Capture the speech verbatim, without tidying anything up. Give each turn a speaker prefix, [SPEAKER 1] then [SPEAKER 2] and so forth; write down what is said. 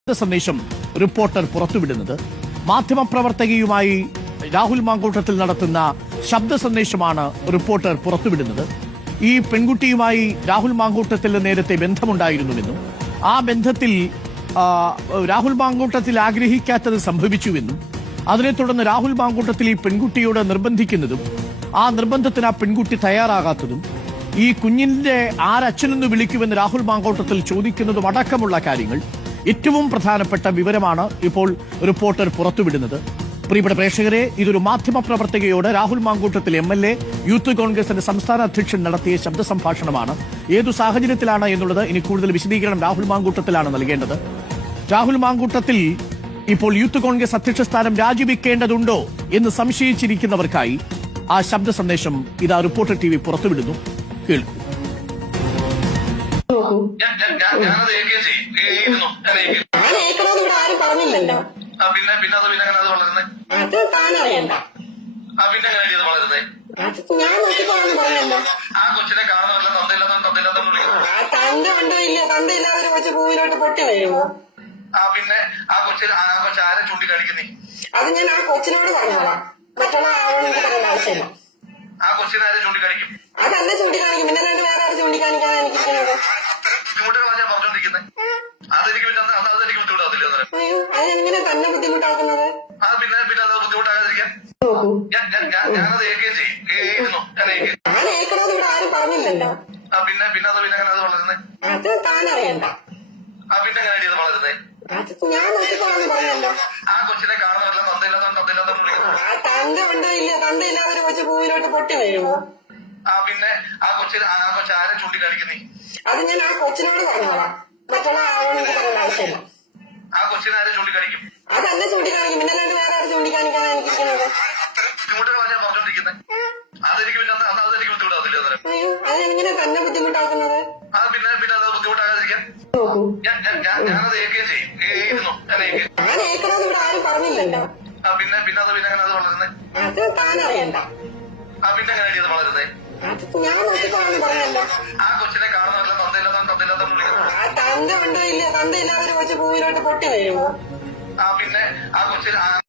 [SPEAKER 1] സന്ദേശം റിപ്പോർട്ടർ പുറത്തുവിടുന്നത് മാധ്യമപ്രവർത്തകയുമായി രാഹുൽ മാങ്കൂട്ടത്തിൽ നടത്തുന്ന ശബ്ദ സന്ദേശമാണ് റിപ്പോർട്ടർ പുറത്തുവിടുന്നത്. ഈ പെൺകുട്ടിയുമായി രാഹുൽ മാങ്കൂട്ടത്തിൽ നേരത്തെ ബന്ധമുണ്ടായിരുന്നുവെന്നും ആ ബന്ധത്തിൽ രാഹുൽ മാങ്കൂട്ടത്തിൽ ആഗ്രഹിക്കാത്തത് സംഭവിച്ചുവെന്നും അതിനെ തുടർന്ന് രാഹുൽ മാങ്കൂട്ടത്തിൽ ഈ പെൺകുട്ടിയോട് നിർബന്ധിക്കുന്നതും ആ നിർബന്ധത്തിന് ആ പെൺകുട്ടി തയ്യാറാകാത്തതും ഈ കുഞ്ഞിന്റെ ആരച്ഛനെന്ന് വിളിക്കുമെന്ന് രാഹുൽ മാങ്കൂട്ടത്തിൽ ചോദിക്കുന്നതും അടക്കമുള്ള കാര്യങ്ങൾ ഏറ്റവും പ്രധാനപ്പെട്ട വിവരമാണ് ഇപ്പോൾ റിപ്പോർട്ടർ പുറത്തുവിടുന്നത്. പ്രിയപ്പെട്ട പ്രേക്ഷകരെ, ഇതൊരു മാധ്യമപ്രവർത്തകയോട് Rahul Mankoottathil M L A youth കോൺഗ്രസിന്റെ സംസ്ഥാന അധ്യക്ഷൻ നടത്തിയ ശബ്ദ സംഭാഷണമാണ്. ഏതു സാഹചര്യത്തിലാണ് എന്നുള്ളത് ഇനി കൂടുതൽ വിശദീകരണം രാഹുൽ മാങ്കൂട്ടത്തിലാണ് നൽകേണ്ടത്. രാഹുൽ മാങ്കൂട്ടത്തിൽ ഇപ്പോൾ യൂത്ത് കോൺഗ്രസ് അധ്യക്ഷ സ്ഥാനം രാജിവെക്കേണ്ടതുണ്ടോ എന്ന് സംശയിച്ചിരിക്കുന്നവർക്കായി ആ ശബ്ദ സന്ദേശം ഇതാ റിപ്പോർട്ടർ ടി വി പുറത്തുവിടുന്നു. കേൾക്കൂ.
[SPEAKER 2] പറഞ്ഞില്ലല്ലോ പിന്നെ പിന്നെ അത് പിന്നെ അത് വളരുന്നത് അത് താനറിയണ്ട പിന്നെ വളരുന്നത് ഞാൻ നോക്കിപ്പോണെന്ന് പറഞ്ഞല്ലോ. ആ കൊച്ചിനെ കാണുന്നവല്ല തന്തയില്ലാത്ത തന്തയില്ലാത്ത തന്ത ഉണ്ടോ ഇല്ല തന്തയില്ലാതെ ഒരു കൊച്ചു പൂവിലോട്ട് പൊട്ടി വരുമോ? ആ പിന്നെ ആ കൊച്ചിന് ആ കൊച്ചു ആരെ ചൂണ്ടിക്കാണിക്കുന്നേ? അത് ഞാൻ ആ കൊച്ചിനോട് പറഞ്ഞോളാം. മറ്റുള്ള ആളോട് പറയേണ്ട ആവശ്യമില്ല. ആ കൊച്ചിനെ ആരെ ചൂണ്ടിക്കാണിക്കും? അതല്ല ചൂണ്ടിക്കാണിക്കും. പിന്നെ രണ്ട് വേറെ ആര് ചൂണ്ടിക്കാണിക്കാതെ എനിക്കിരിക്കുന്നത്? ബുദ്ധിമുട്ടുകളാണ് ഞാൻ പറഞ്ഞോണ്ടിരിക്കുന്നത്. അതെനിക്ക് പിന്നെ അതെനിക്ക് ബുദ്ധിമുട്ടാകത്തില്ല. അയ്യോ അതെങ്ങനെ തന്നെ ബുദ്ധിമുട്ടാക്കുന്നത്? ആ പിന്നെ പിന്നെ അത് ബുദ്ധിമുട്ടാകാതിരിക്കാൻ ഞാനത് ഏൽക്കുകയും ചെയ്യും. ഞാൻ ഏൽക്കണമെന്ന് ഇവിടെ ആരും പറഞ്ഞില്ലല്ലോ. ആ പിന്നെ പിന്നെ അത് പിന്നെ അത് വളരുന്നത് അത് താനറിയണ്ട. ആ പിന്നെ എങ്ങനെ അത് വളരുന്നത്? ഞാൻ നോക്കിപ്പോണെന്ന് പറഞ്ഞല്ലോ. ആ കൊച്ചിനെ കാണുന്നവല്ല തന്തയില്ലാത്ത തന്തയില്ലാത്ത തന്ത ഉണ്ടോ ഇല്ല തന്തയില്ലാതെ ഒരു കൊച്ചു പൂവിലോട്ട് പൊട്ടി വരുമോ? ആ പിന്നെ ആ കൊച്ചിന് ആ കൊച്ചു ആരെ ചൂണ്ടിക്കാണിക്കുന്നേ? അത് ഞാൻ ആ കൊച്ചിനോട് പറഞ്ഞോളാം. മറ്റുള്ള ആളോട് പറയേണ്ട ആവശ്യമില്ല. ആ കൊച്ചിനെ ആരെ ചൂണ്ടിക്കാണിക്കും? അതല്ല ചൂണ്ടിക്കാണിക്കും. പിന്നെ രണ്ട് വേറെ ആര് ചൂണ്ടിക്കാണിക്കാതെ എനിക്കിരിക്കുന്നത്? ബുദ്ധിമുട്ടുകളാണ് ഞാൻ പറഞ്ഞോണ്ടിരിക്കുന്നത്. അതെനിക്ക് പിന്നെ അതെനിക്ക് ബുദ്ധിമുട്ടാകത്തില്ല. അയ്യോ അതെങ്ങനെ തന്നെ ബുദ്ധിമുട്ടാക്കുന്നത്? ആ പിന്നെ പിന്നെ അത് ബുദ്ധിമുട്ടാകാതിരിക്കാൻ ഞാനത് ഏൽക്കുകയും ചെയ്യും. ഞാൻ ഏൽക്കണമെന്ന് ഇവിടെ ആരും പറഞ്ഞില്ലല്ലോ. ആ പിന്നെ പിന്നെ അത് പിന്നെ അത് വളരുന്നത് അത് താനറിയണ്ട. ആ പിന്നെ എങ്ങനെ അത് വളരുന്നത്? ഞാൻ നോക്കിപ്പോണെന്ന് പറഞ്ഞല്ലോ. ആ കൊച്ചിനെ കാണുന്നവല്ല തന്തയില്ലാത്ത തന്തയില്ലാത്ത തന്ത ഉണ്ടോ ഇല്ല തന്തയില്ലാതെ ഒരു കൊച്ചു പൂവിലോട്ട് പൊട്ടി വരുമോ? ആ പിന്നെ ആ കൊച്ചിന്